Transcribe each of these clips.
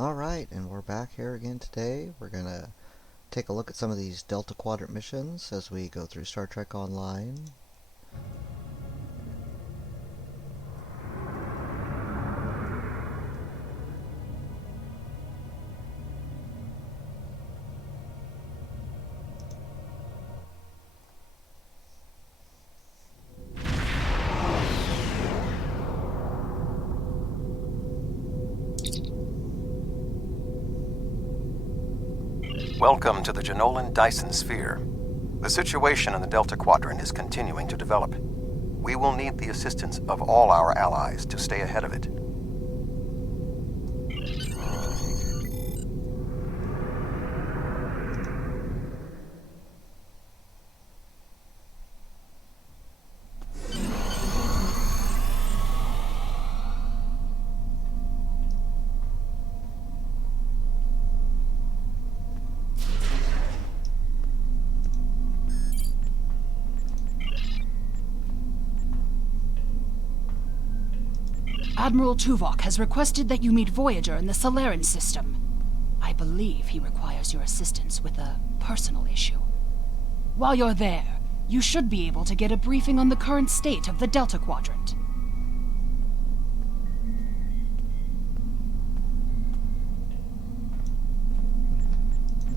Alright, and we're back here again today. We're gonna take a look at some of these Delta Quadrant missions as we go through Star Trek Online. Welcome to the Janolan Dyson Sphere. The situation in the Delta Quadrant is continuing to develop. We will need the assistance of all our allies to stay ahead of it. Admiral Tuvok has requested that you meet Voyager in the Solarian system. I believe he requires your assistance with a personal issue. While you're there, you should be able to get a briefing on the current state of the Delta Quadrant.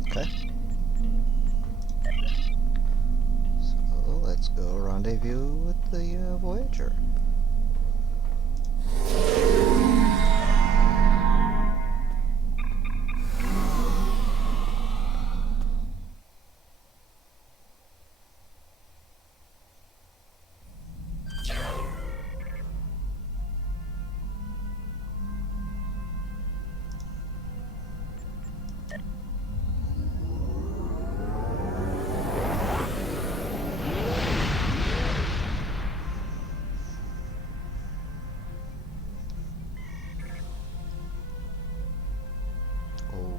Okay. So let's go rendezvous with the Voyager.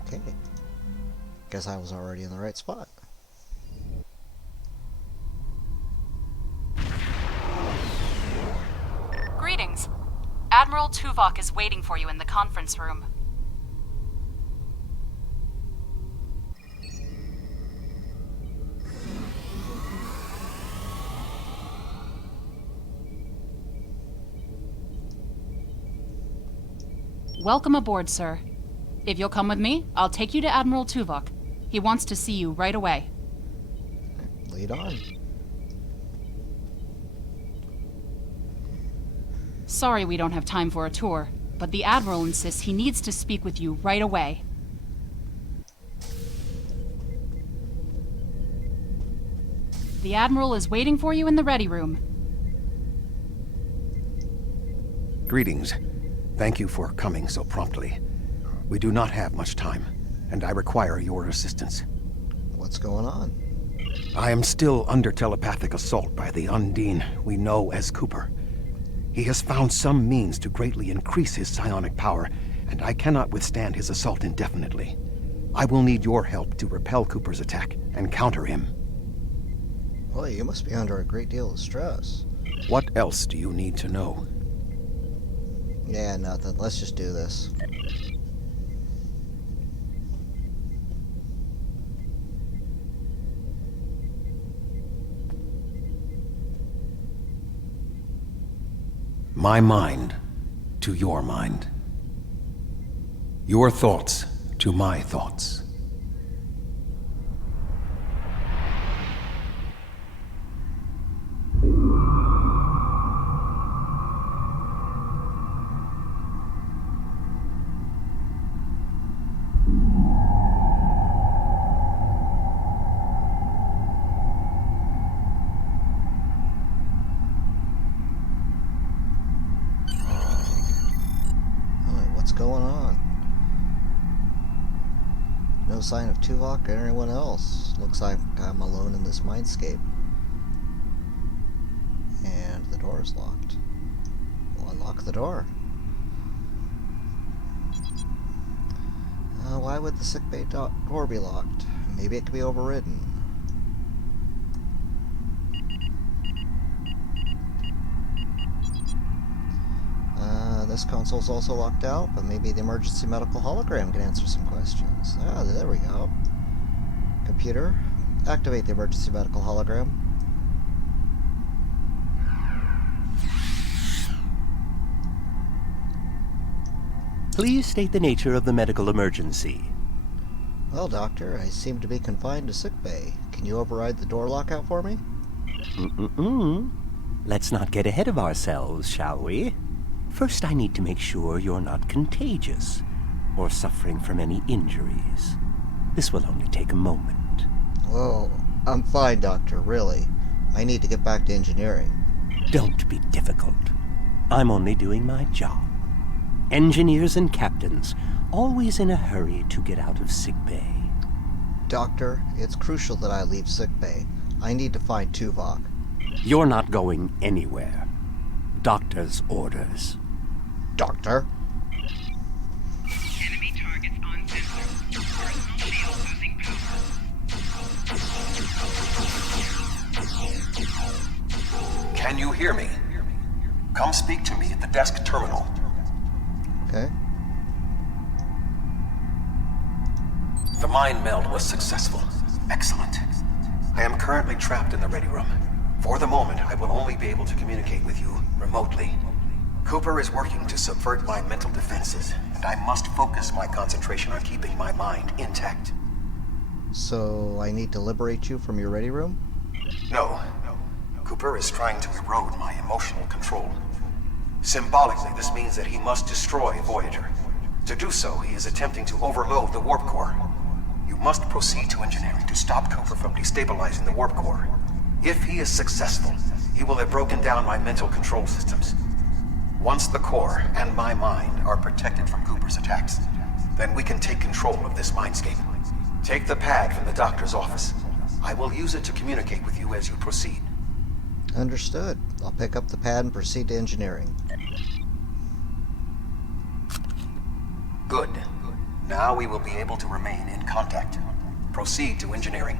Okay. Guess I was already in the right spot. Greetings. Admiral Tuvok is waiting for you in the conference room. Welcome aboard, sir. If you'll come with me, I'll take you to Admiral Tuvok. He wants to see you right away. Lead on. Sorry we don't have time for a tour, but the Admiral insists he needs to speak with you right away. The Admiral is waiting for you in the ready room. Greetings. Thank you for coming so promptly. We do not have much time, and I require your assistance. What's going on? I am still under telepathic assault by the Undine we know as Cooper. He has found some means to greatly increase his psionic power, and I cannot withstand his assault indefinitely. I will need your help to repel Cooper's attack and counter him. Well, you must be under a great deal of stress. What else do you need to know? Yeah, nothing. Let's just do this. My mind to your mind. Your thoughts to my thoughts. What's going on? No sign of Tuvok or anyone else. Looks like I'm alone in this mindscape. And the door is locked. We'll unlock the door. Why would the sickbay door be locked? Maybe it could be overridden. this console's also locked out, but maybe the emergency medical hologram can answer some questions. Ah, there we go. Computer, activate the emergency medical hologram. Please state the nature of the medical emergency. Well, Doctor, I seem to be confined to sickbay. Can you override the door lockout for me? Let's not get ahead of ourselves, shall we? First, I need to make sure you're not contagious or suffering from any injuries. This will only take a moment. Whoa, I'm fine, Doctor, really. I need to get back to engineering. Don't be difficult. I'm only doing my job. Engineers and captains, always in a hurry to get out of sickbay. Doctor, it's crucial that I leave sickbay. I need to find Tuvok. You're not going anywhere. Doctor's orders. Doctor? Enemy targets on sensor. Personal shield losing power. Can you hear me? Come speak to me at the desk terminal. Okay. The mind meld was successful. Excellent. I am currently trapped in the ready room. For the moment, I will only be able to communicate with you remotely. Cooper is working to subvert my mental defenses, and I must focus my concentration on keeping my mind intact. So, I need to liberate you from your ready room? No. Cooper is trying to erode my emotional control. Symbolically, this means that he must destroy Voyager. To do so, he is attempting to overload the warp core. You must proceed to engineering to stop Cooper from destabilizing the warp core. If he is successful, he will have broken down my mental control systems. Once the core and my mind are protected from Cooper's attacks, then we can take control of this mindscape. Take the pad from the doctor's office. I will use it to communicate with you as you proceed. Understood. I'll pick up the pad and proceed to engineering. Good. Now we will be able to remain in contact. Proceed to engineering.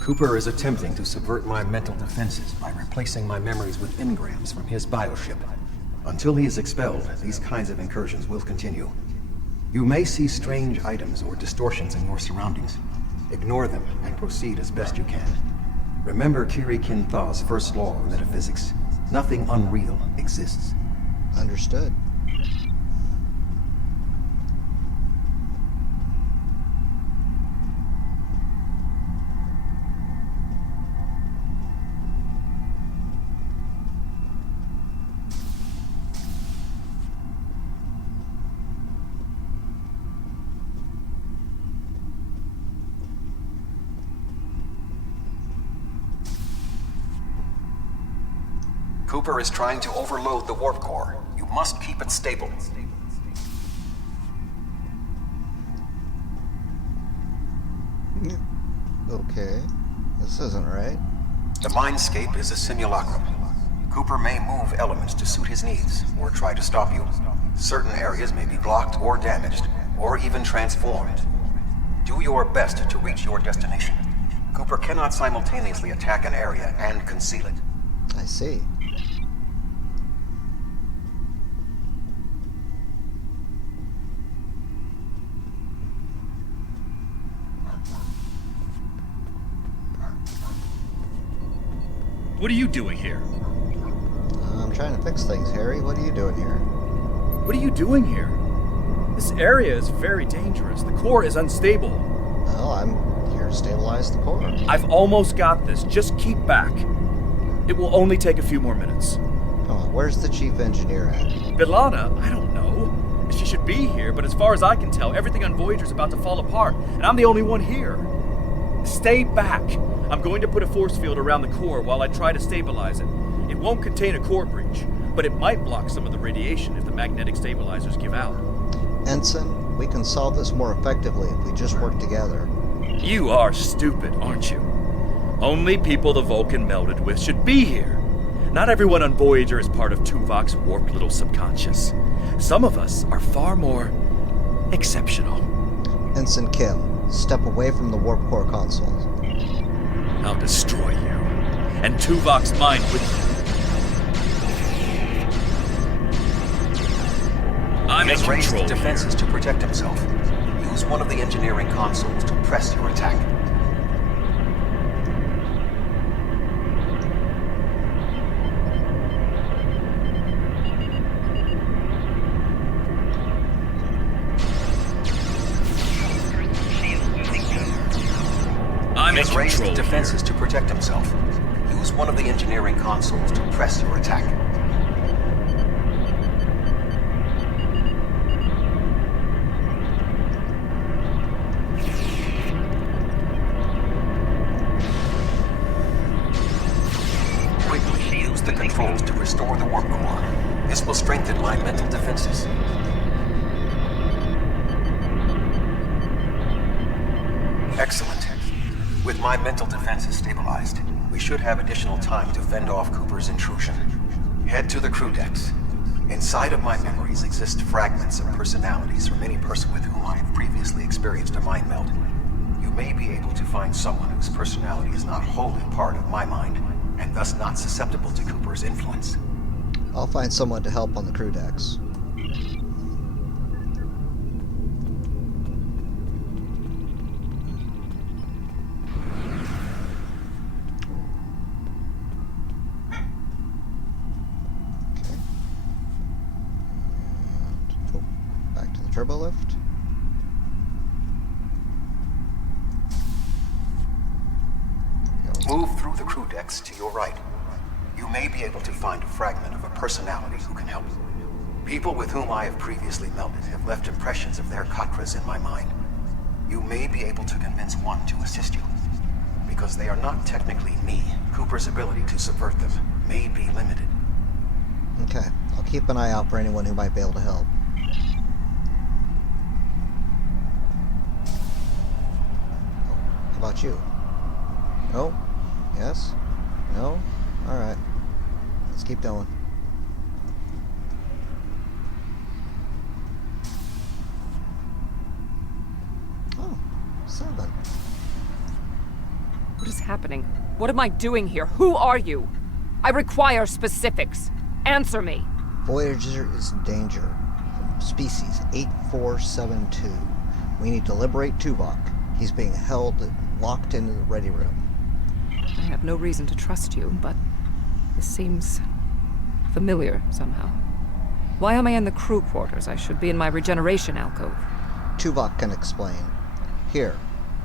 Cooper is attempting to subvert my mental defenses by replacing my memories with engrams from his bioship. Until he is expelled, these kinds of incursions will continue. You may see strange items or distortions in your surroundings. Ignore them and proceed as best you can. Remember Kiri Kin-Thaw's first law of metaphysics. Nothing unreal exists. Understood. Cooper is trying to overload the warp core. You must keep it stable. Okay. This isn't right. The mindscape is a simulacrum. Cooper may move elements to suit his needs, or try to stop you. Certain areas may be blocked or damaged, or even transformed. Do your best to reach your destination. Cooper cannot simultaneously attack an area and conceal it. I see. What are you doing here? I'm trying to fix things, Harry. What are you doing here? What are you doing here? This area is very dangerous. The core is unstable. Well, I'm here to stabilize the core. I've almost got this. Just keep back. It will only take a few more minutes. Come on, where's the chief engineer at? B'Elanna, I don't know. She should be here, but as far as I can tell, everything on Voyager's about to fall apart, and I'm the only one here. Stay back. I'm going to put a force field around the core while I try to stabilize it. It won't contain a core breach, but it might block some of the radiation if the magnetic stabilizers give out. Ensign, We can solve this more effectively if we just work together. You are stupid, aren't you? Only people the Vulcan melded with should be here. Not everyone on Voyager is part of Tuvok's warped little subconscious. Some of us are far more exceptional. Ensign Kim, step away from the warp core console. I'll destroy you, and Tuvok's mind with you. I'm in Raised control defenses to protect himself. Use one of the engineering consoles to press your attack. I'm in Raised control defenses to protect himself. Use one of the engineering consoles to press your attack. Quickly use the controls to restore the warp core. This will strengthen my mental defenses. Excellent. With my mental defenses stabilized, we should have additional time to fend off Cooper's intrusion. Head to the crew decks. Inside of my memories exist fragments of personalities from any person with whom I have previously experienced a mind meld. You may be able to find someone whose personality is not wholly part of my mind, and thus not susceptible to Cooper's influence. I'll find someone to help on the crew decks. Turbo lift. Move through the crew decks to your right. You may be able to find a fragment of a personality who can help. People with whom I have previously melded have left impressions of their Katras in my mind. You may be able to convince one to assist you. Because they are not technically me, Cooper's ability to subvert them may be limited. Okay, I'll keep an eye out for anyone who might be able to help. How about you? No? Yes? No? Alright. Let's keep going. Oh, 7. What is happening? What am I doing here? Who are you? I require specifics. Answer me. Voyager is in danger from species 8472. We need to liberate Tuvok. He's being held and locked into the ready room. I have no reason to trust you, but this seems familiar somehow. Why am I in the crew quarters? I should be in my regeneration alcove. Tuvok can explain. Here,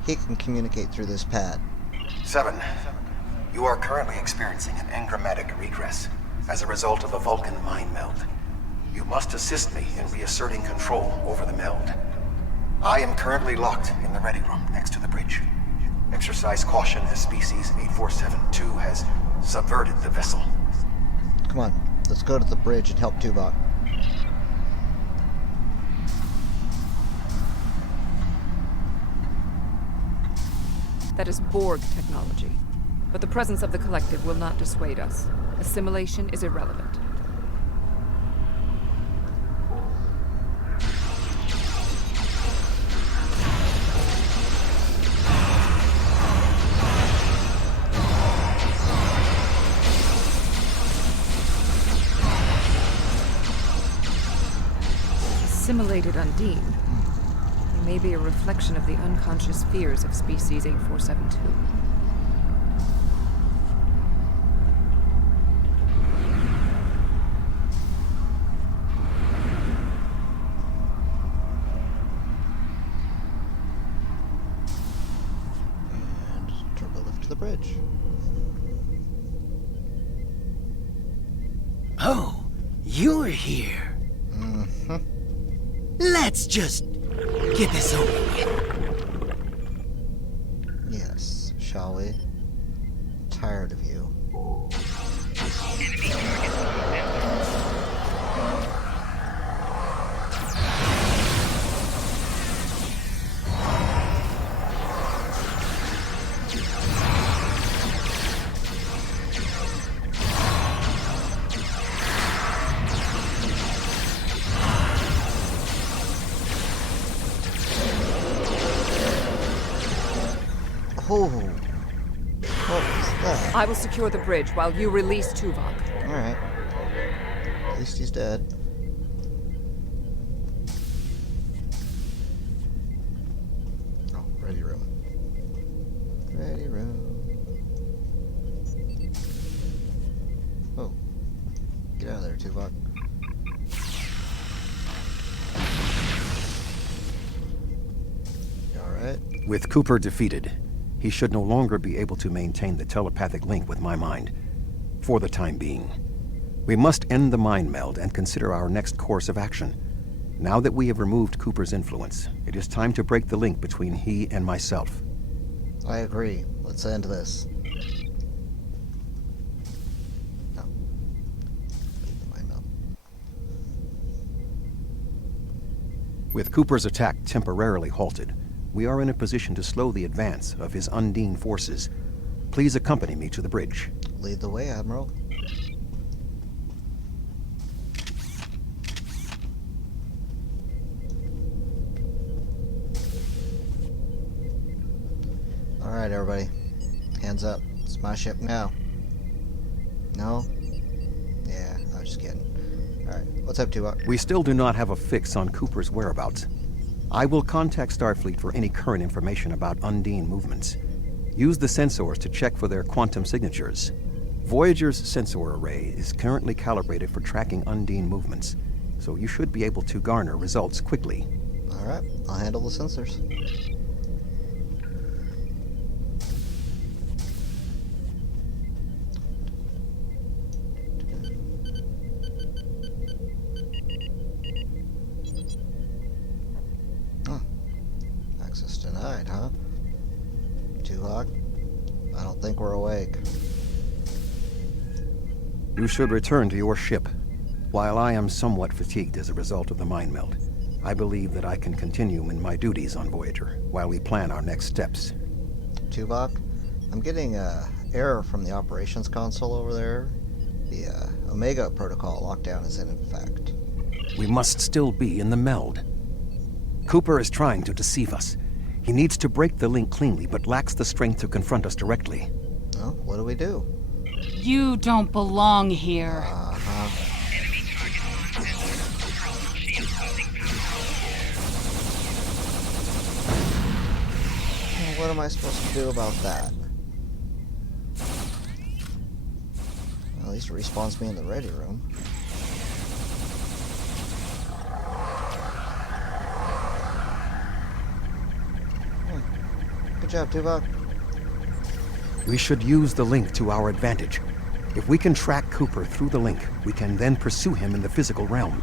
he can communicate through this pad. 7. You are currently experiencing an engrammatic regress as a result of a Vulcan mind meld. You must assist me in reasserting control over the meld. I am currently locked in the ready room next to the bridge. Exercise caution as species 8472 has subverted the vessel. Come on, let's go to the bridge and help Tuvok. That is Borg technology. But the presence of the collective will not dissuade us. Assimilation is irrelevant. Assimilated Undine. They may be a reflection of the unconscious fears of species 8472. And turbo lift to the bridge. Oh, you're here. Mm-hmm. Let's just get this over with. Yes, shall we? I'm tired of you. Enemy target. Oh, what was that? I will secure the bridge while you release Tuvok. Alright. At least he's dead. Oh, ready room. Ready room. Oh. Get out of there, Tuvok. You alright? With Cooper defeated, he should no longer be able to maintain the telepathic link with my mind. For the time being. We must end the mind meld and consider our next course of action. Now that we have removed Cooper's influence, it is time to break the link between he and myself. I agree. Let's end this. No. Leave the mind meld. With Cooper's attack temporarily halted, we are in a position to slow the advance of his Undine forces. Please accompany me to the bridge. Lead the way, Admiral. Alright, everybody. Hands up. It's my ship now. No? Yeah, I was just kidding. Alright, what's up, Tuvok? We still do not have a fix on Cooper's whereabouts. I will contact Starfleet for any current information about Undine movements. Use the sensors to check for their quantum signatures. Voyager's sensor array is currently calibrated for tracking Undine movements, so you should be able to garner results quickly. Alright, I'll handle the sensors. Access denied, huh? Tuvok, I don't think we're awake. You should return to your ship. While I am somewhat fatigued as a result of the mind meld, I believe that I can continue in my duties on Voyager while we plan our next steps. Tuvok, I'm getting a error from the operations console over there. The Omega protocol lockdown is in effect. We must still be in the meld. Cooper is trying to deceive us. He needs to break the link cleanly, but lacks the strength to confront us directly. Well, what do we do? You don't belong here. Uh-huh. Enemy target on sensor. Shield losing power. Well, what am I supposed to do about that? Well, at least it respawns me in the ready room. Good job, Tuvok. We should use the link to our advantage. If we can track Cooper through the link, we can then pursue him in the physical realm.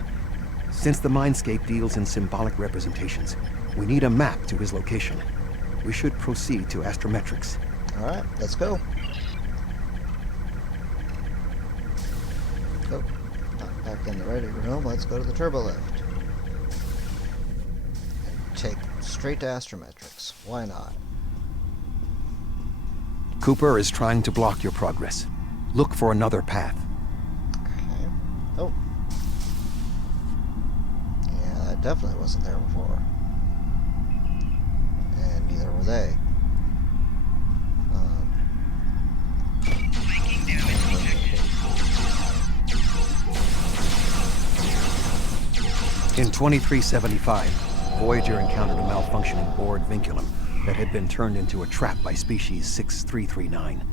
Since the mindscape deals in symbolic representations, we need a map to his location. We should proceed to astrometrics. Alright, let's go. Oh, not back in the ready room. Let's go to the turbo lift. And take straight to astrometrics. Why not? Cooper is trying to block your progress. Look for another path. Okay. Oh. Yeah, that definitely wasn't there before. And neither were they. Making damage detected. In 2375, Voyager encountered a malfunctioning board vinculum that had been turned into a trap by species 6339.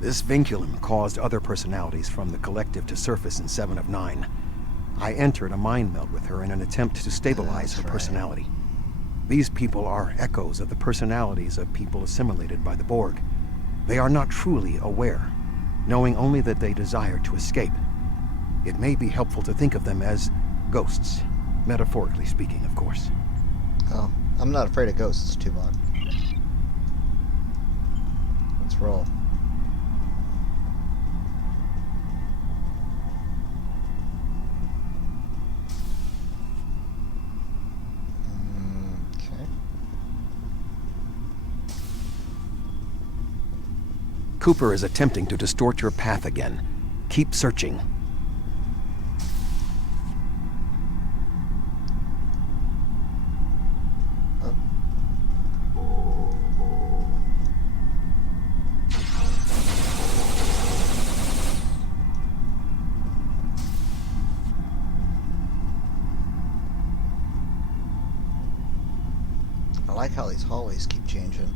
This vinculum caused other personalities from the collective to surface in 7 of 9. I entered a mind meld with her in an attempt to stabilize her personality. These people are echoes of the personalities of people assimilated by the Borg. They are not truly aware, knowing only that they desire to escape. It may be helpful to think of them as ghosts, metaphorically speaking, of course. Oh, I'm not afraid of ghosts, Tuvok. Let's roll. Okay. Cooper is attempting to distort your path again. Keep searching. like how these hallways keep changing.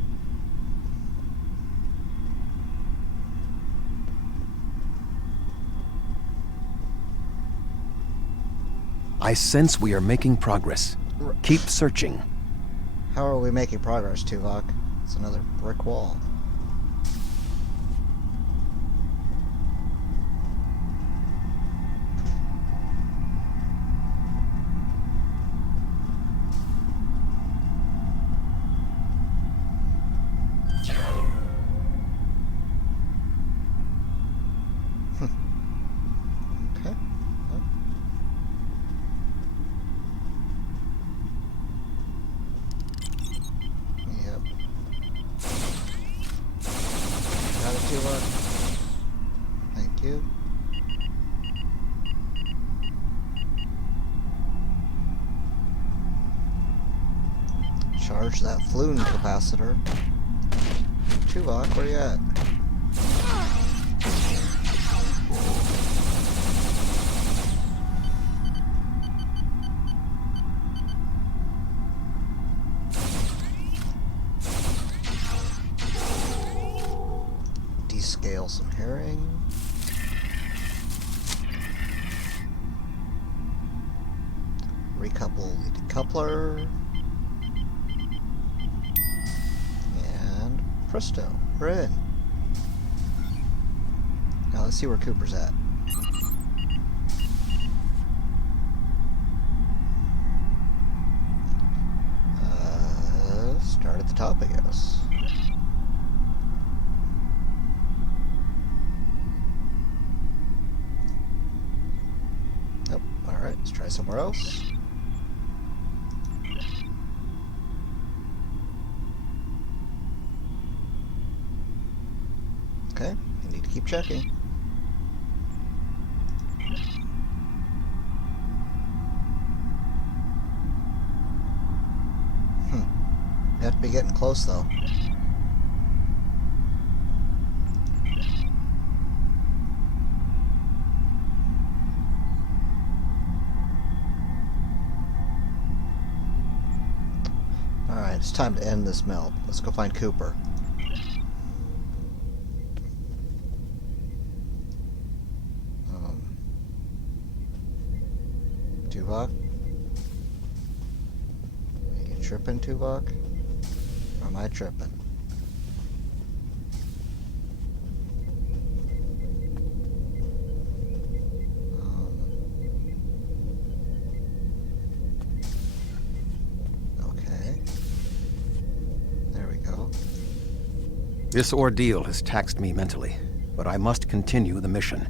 I sense we are making progress. Keep searching. How are we making progress, Tuvok? It's another brick wall. Okay. Well. Yep. Got it, Tuvok. Thank you. Charge that flume capacitor. Tuvok, where you at? Descale some herring. Recouple the decoupler. And presto, we're in. Now let's see where Cooper's at. Start at the top, I guess. Nope. Alright, let's try somewhere else. Okay, you need to keep checking. You have to be getting close, though. Alright, it's time to end this meld. Let's go find Cooper. Tuvok? Are you tripping, Tuvok? Or am I tripping? Okay. There we go. This ordeal has taxed me mentally, but I must continue the mission.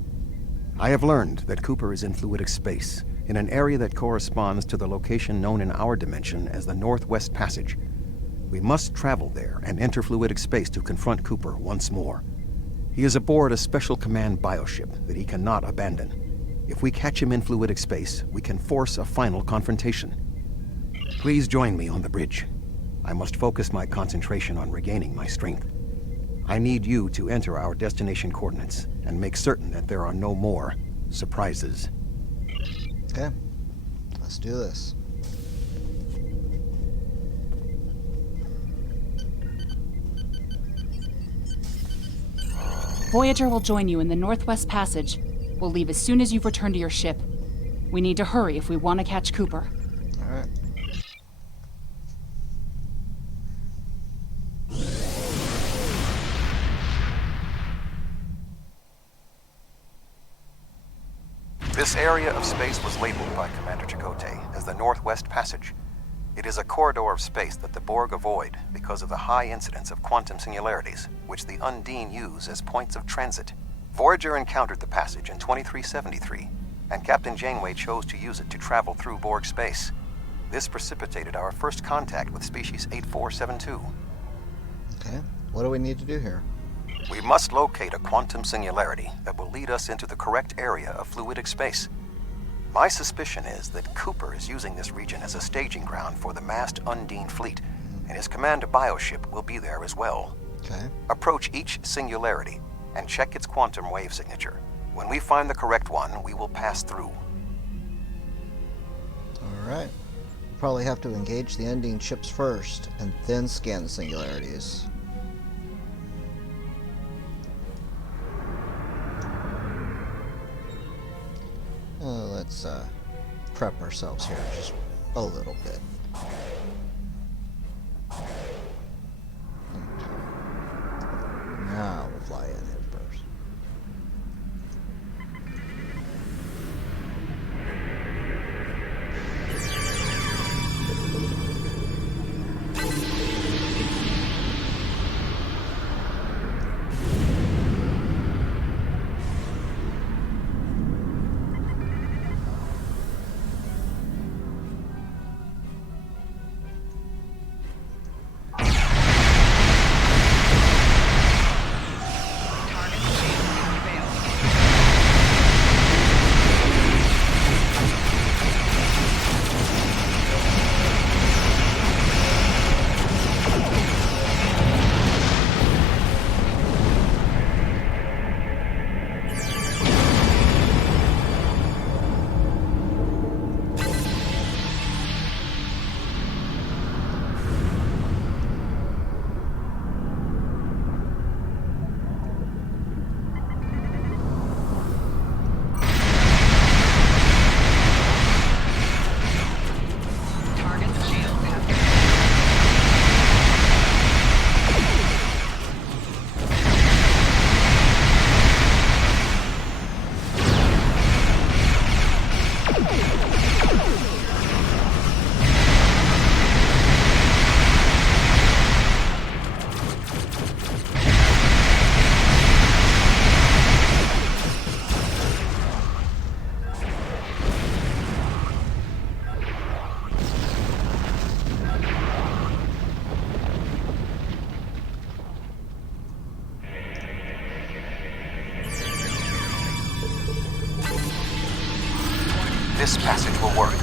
I have learned that Cooper is in fluidic space, in an area that corresponds to the location known in our dimension as the Northwest Passage. We must travel there and enter fluidic space to confront Cooper once more. He is aboard a special command bioship that he cannot abandon. If we catch him in fluidic space, we can force a final confrontation. Please join me on the bridge. I must focus my concentration on regaining my strength. I need you to enter our destination coordinates and make certain that there are no more surprises. Okay. Let's do this. Voyager will join you in the Northwest Passage. We'll leave as soon as you've returned to your ship. We need to hurry if we want to catch Cooper. Alright. This area of space was labeled by Commander Chakotay as the Northwest Passage. It is a corridor of space that the Borg avoid because of the high incidence of quantum singularities, which the Undine use as points of transit. Voyager encountered the passage in 2373, and Captain Janeway chose to use it to travel through Borg space. This precipitated our first contact with species 8472. Okay. What do we need to do here? We must locate a quantum singularity that will lead us into the correct area of fluidic space. My suspicion is that Cooper is using this region as a staging ground for the massed Undine fleet, and his command bioship will be there as well. Okay. Approach each singularity and check its quantum wave signature. When we find the correct one, we will pass through. Alright. probably have to engage the Undine ships first, and then scan the singularities. Let's prep ourselves here just a little bit. Now we'll fly in head first. This passage will work.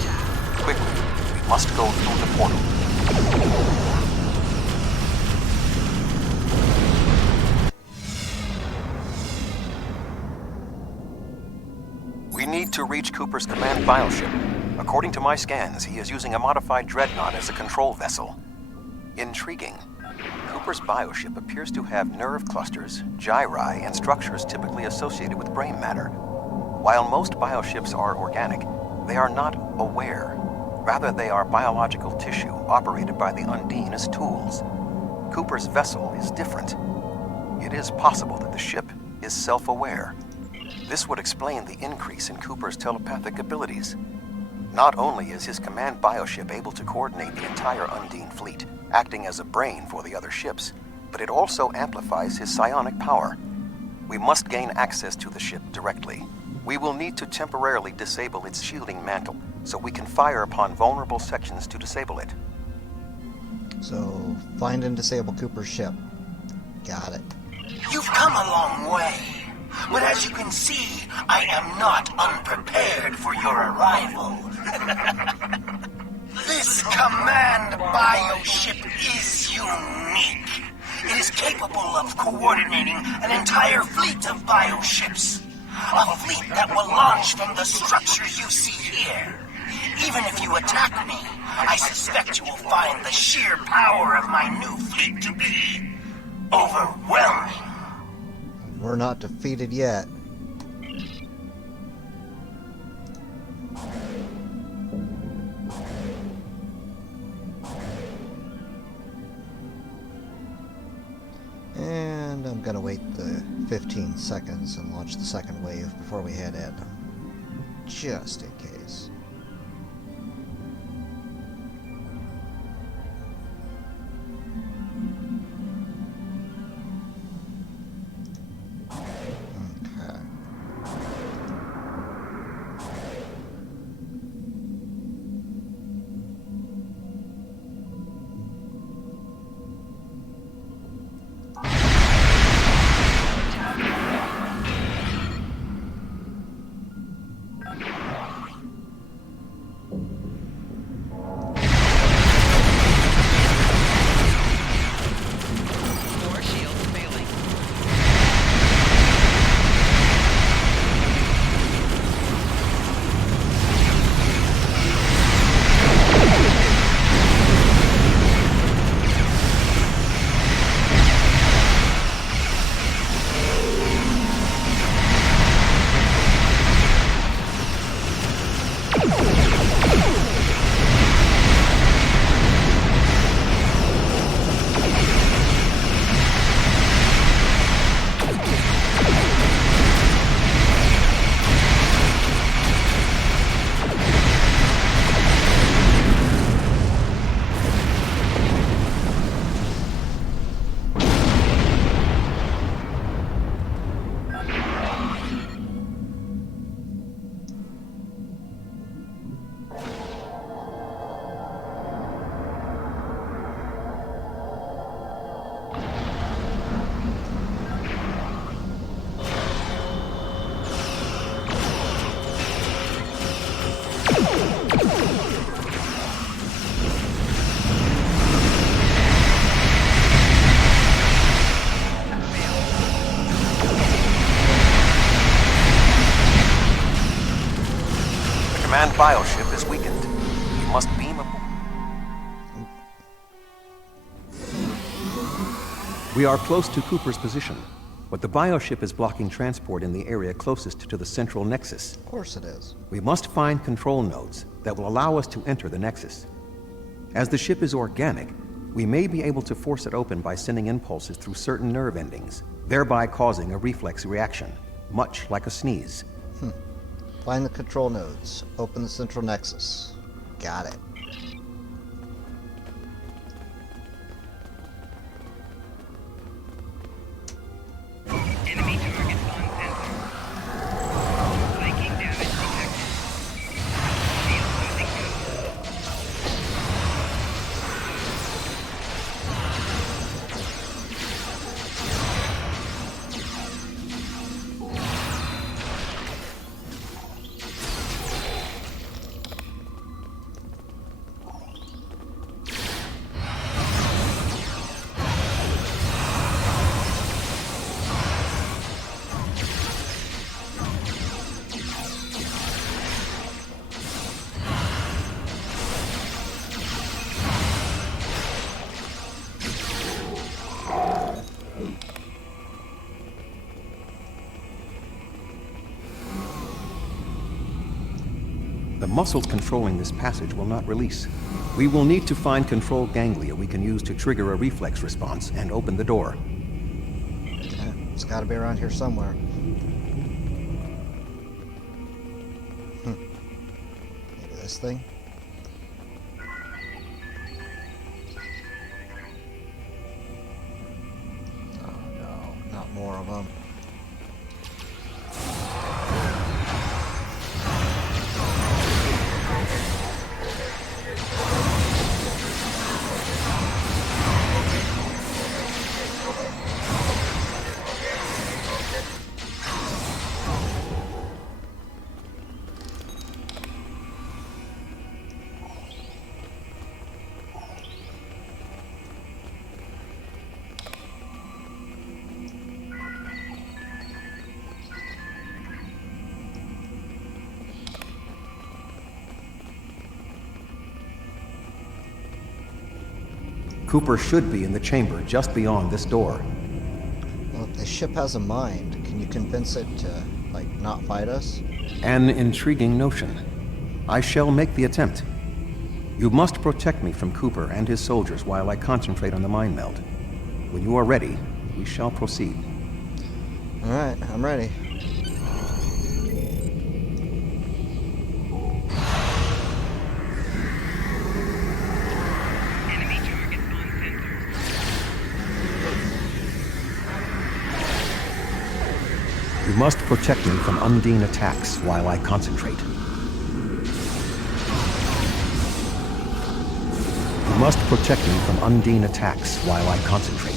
Quickly, we must go through the portal. We need to reach Cooper's command bioship. According to my scans, he is using a modified dreadnought as a control vessel. Intriguing. Cooper's bioship appears to have nerve clusters, gyri, and structures typically associated with brain matter. While most bioships are organic, they are not aware. Rather, they are biological tissue operated by the Undine as tools. Cooper's vessel is different. It is possible that the ship is self-aware. This would explain the increase in Cooper's telepathic abilities. Not only is his command bioship able to coordinate the entire Undine fleet, acting as a brain for the other ships, but it also amplifies his psionic power. We must gain access to the ship directly. We will need to temporarily disable its shielding mantle, so we can fire upon vulnerable sections to disable it. So, find and disable Cooper's ship. Got it. You've come a long way. But as you can see, I am not unprepared for your arrival. This command bioship is unique. It is capable of coordinating an entire fleet of bioships. A fleet that will launch from the structure you see here. Even if you attack me, I suspect you will find the sheer power of my new fleet to be overwhelming. We're not defeated yet. And I'm gonna wait the 15 seconds and launch the second wave before we head in. Just in case. Okay. bioship is weakened. You must beam aboard. We are close to Cooper's position, but the bioship is blocking transport in the area closest to the central nexus. Of course it is. We must find control nodes that will allow us to enter the nexus. As the ship is organic, we may be able to force it open by sending impulses through certain nerve endings, thereby causing a reflex reaction, much like a sneeze. Find the control nodes. Open the central nexus. Got it. Enemy target on sensor. Flanking damage detected. Shield losing power. The muscles controlling this passage will not release. We will need to find control ganglia we can use to trigger a reflex response and open the door. Yeah, it's got to be around here somewhere. Maybe this thing? Oh no, not more of them. Cooper should be in the chamber just beyond this door. Well, if the ship has a mind, can you convince it to, like, not fight us? An intriguing notion. I shall make the attempt. You must protect me from Cooper and his soldiers while I concentrate on the mind meld. When you are ready, we shall proceed. Alright, I'm ready. Enemy target on sensor. You must protect me from Undine attacks while I concentrate. You must protect me from Undine attacks while I concentrate.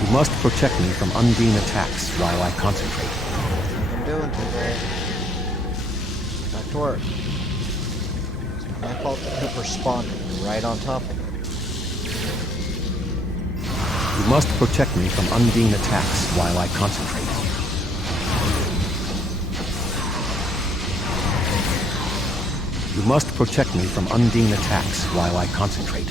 You must protect me from Undine attacks while I concentrate. I'm doing today. Back to work. It's not my fault that Cooper spawned right on top of it. You must protect me from Undine attacks while I concentrate. You must protect me from Undine attacks while I concentrate.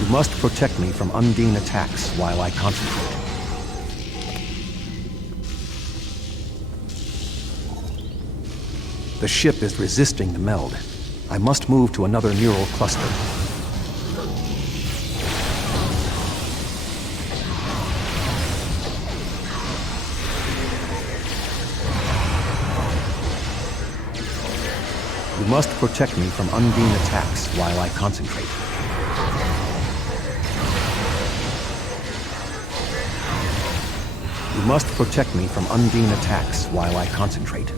You must protect me from Undine attacks while I concentrate. The ship is resisting the meld. I must move to another neural cluster. You must protect me from Undine attacks while I concentrate. You must protect me from Undine attacks while I concentrate.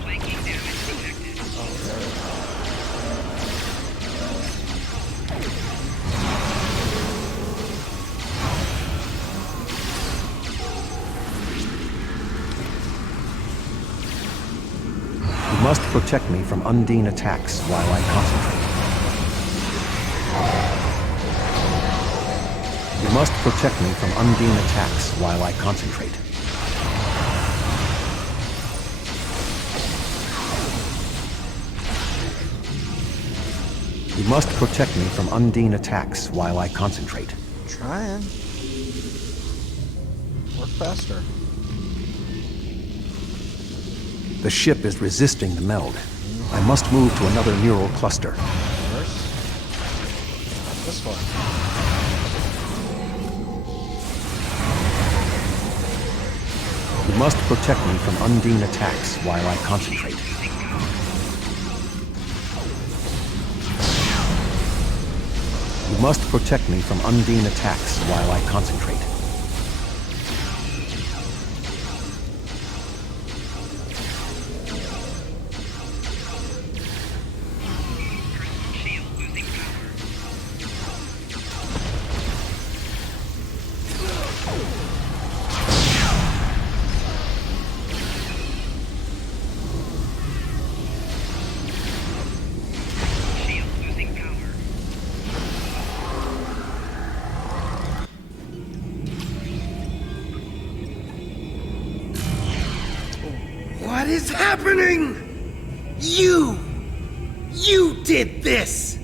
Flanking damage detected. You must protect me from Undine attacks while I concentrate. You must protect me from Undine attacks while I concentrate. You must protect me from Undine attacks while I concentrate. Trying. Work faster. The ship is resisting the meld. I must move to another neural cluster. First. This one. You must protect me from Undine attacks while I concentrate. You must protect me from Undine attacks while I concentrate. Shield losing power. Shield losing power. What is happening? You did this!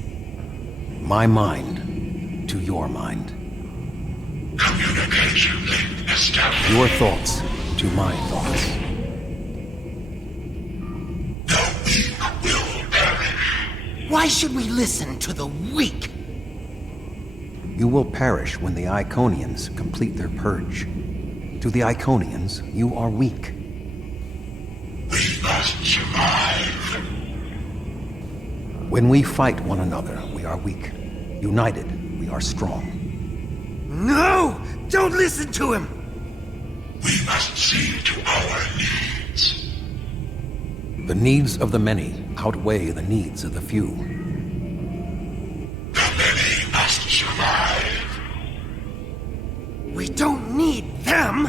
My mind to your mind. Communication link established. Your thoughts to my thoughts. The weak will perish. Why should we listen to the weak? You will perish when the Iconians complete their purge. To the Iconians, you are weak. We must survive. When we fight one another, we are weak. United, we are strong. No! Don't listen to him! We must see to our needs. The needs of the many outweigh the needs of the few. The many must survive. We don't need them!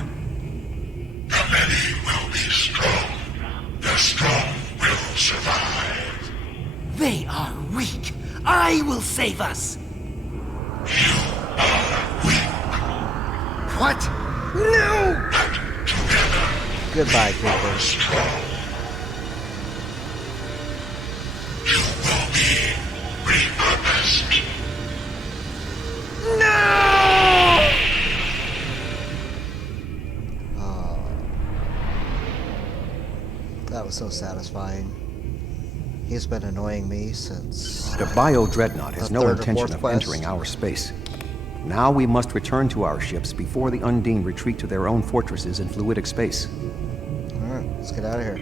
The many will be strong. The strong will survive. They are weak. I will save us! You are weak. What? No! But together Goodbye, we are Cooper. strong. You will be repurposed. No! Oh. That was so satisfying. He's been annoying me since... The Bio-Dreadnought has The no third or intention fourth of quest. entering our space. Now we must return to our ships before the Undine retreat to their own fortresses in fluidic space. Alright, let's get out of here.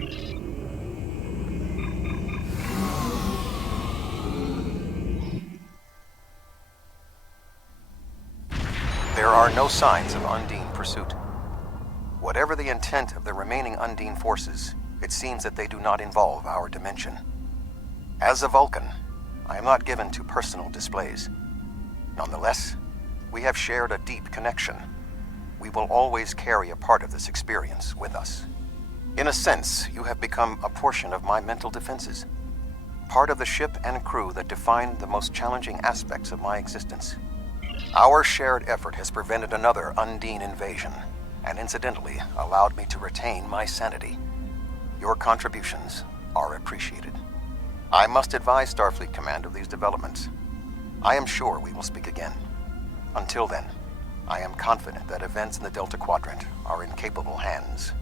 There are no signs of Undine pursuit. Whatever the intent of the remaining Undine forces, it seems that they do not involve our dimension. As a Vulcan, I am not given to personal displays. Nonetheless, we have shared a deep connection. We will always carry a part of this experience with us. In a sense, you have become a portion of my mental defenses. Part of the ship and crew that define the most challenging aspects of my existence. Our shared effort has prevented another Undine invasion, and incidentally allowed me to retain my sanity. Your contributions are appreciated. I must advise Starfleet Command of these developments. I am sure we will speak again. Until then, I am confident that events in the Delta Quadrant are in capable hands.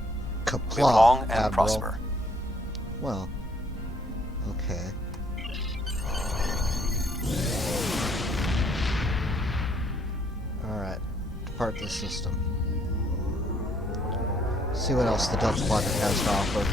Kapla, Live long and Admiral. prosper. Well, okay. Alright, depart this system. See what else the Delta Quadrant has to offer.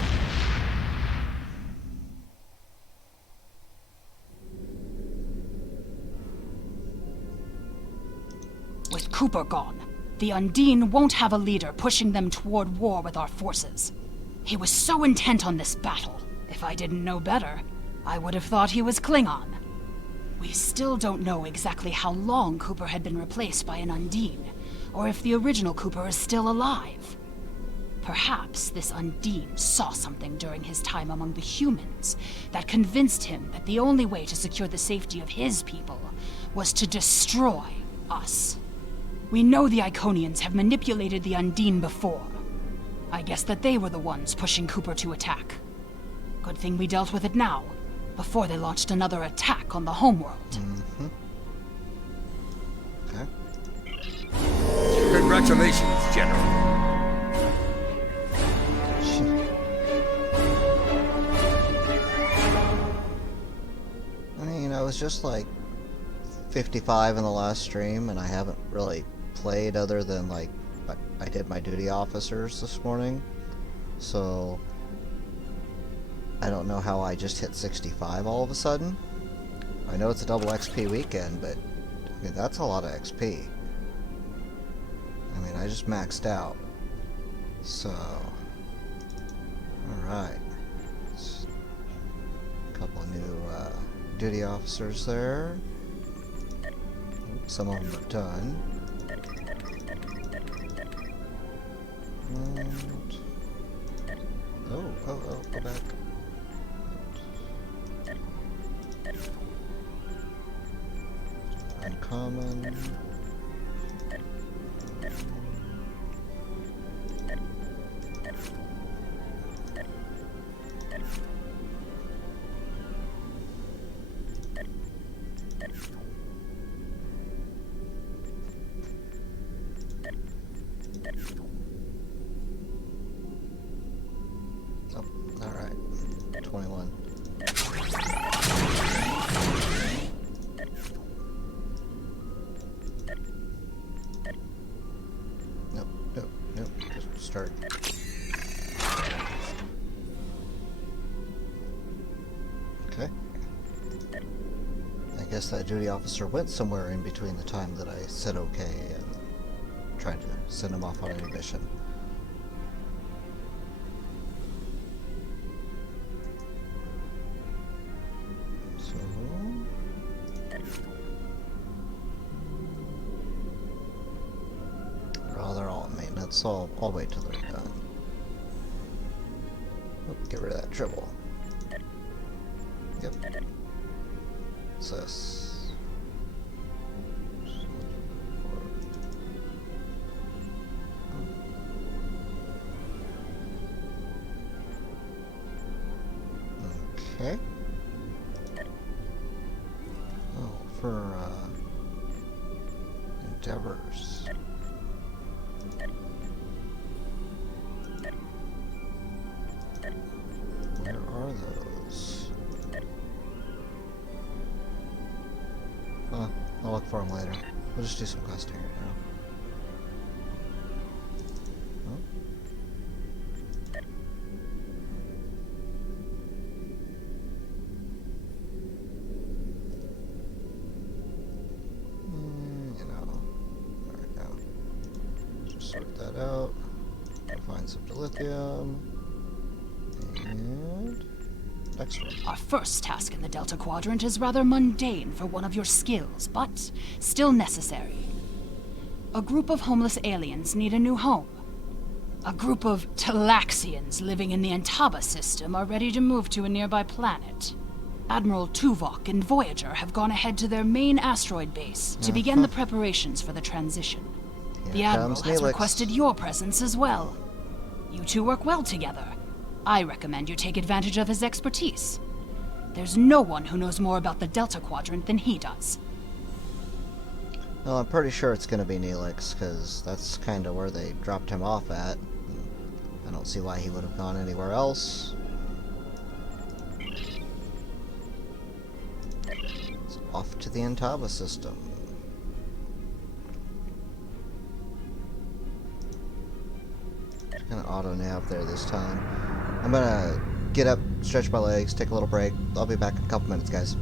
With Cooper gone, the Undine won't have a leader pushing them toward war with our forces. He was so intent on this battle. If I didn't know better, I would have thought he was Klingon. We still don't know exactly how long Cooper had been replaced by an Undine, or if the original Cooper is still alive. Perhaps this Undine saw something during his time among the humans that convinced him that the only way to secure the safety of his people was to destroy us. We know the Iconians have manipulated the Undine before. I guess that they were the ones pushing Cooper to attack. Good thing we dealt with it now, before they launched another attack on the homeworld. Mm-hmm. Okay. Congratulations, General. I mean, I was just like 55 in the last stream, and I haven't really played other than like I did my duty officers this morning, so I don't know how I just hit 65 all of a sudden. I know it's a double XP weekend, but I mean, that's a lot of XP. I mean, I just maxed out. So, alright. A couple of new duty officers there. Some of them are done. And oh, go back. Uncommon. Oh, alright. 21. Nope. Just start. Okay. I guess that duty officer went somewhere in between the time that I said okay and tried to send him off on a mission. So... oh, they're all in maintenance, so I'll wait till they're done. Oop, get rid of that dribble. Yep. What's this? Okay. Oh, for endeavors. Where are those? I'll look for them later. We'll just do some questing right now. Alright now. Just sort that out. Find some dilithium. And next one. Our first task in the Delta Quadrant is rather mundane for one of your skills, but still necessary. A group of homeless aliens need a new home. A group of Talaxians living in the Antaba system are ready to move to a nearby planet. Admiral Tuvok and Voyager have gone ahead to their main asteroid base to begin the preparations for the transition. The Admiral has requested your presence as well. You two work well together. I recommend you take advantage of his expertise. There's no one who knows more about the Delta Quadrant than he does. Well, I'm pretty sure it's going to be Neelix, because that's kind of where they dropped him off at. I don't see why he would have gone anywhere else. It's off to the Antaba system. Just gonna auto nav there this time. I'm gonna get up, stretch my legs, take a little break. I'll be back in a couple minutes, guys.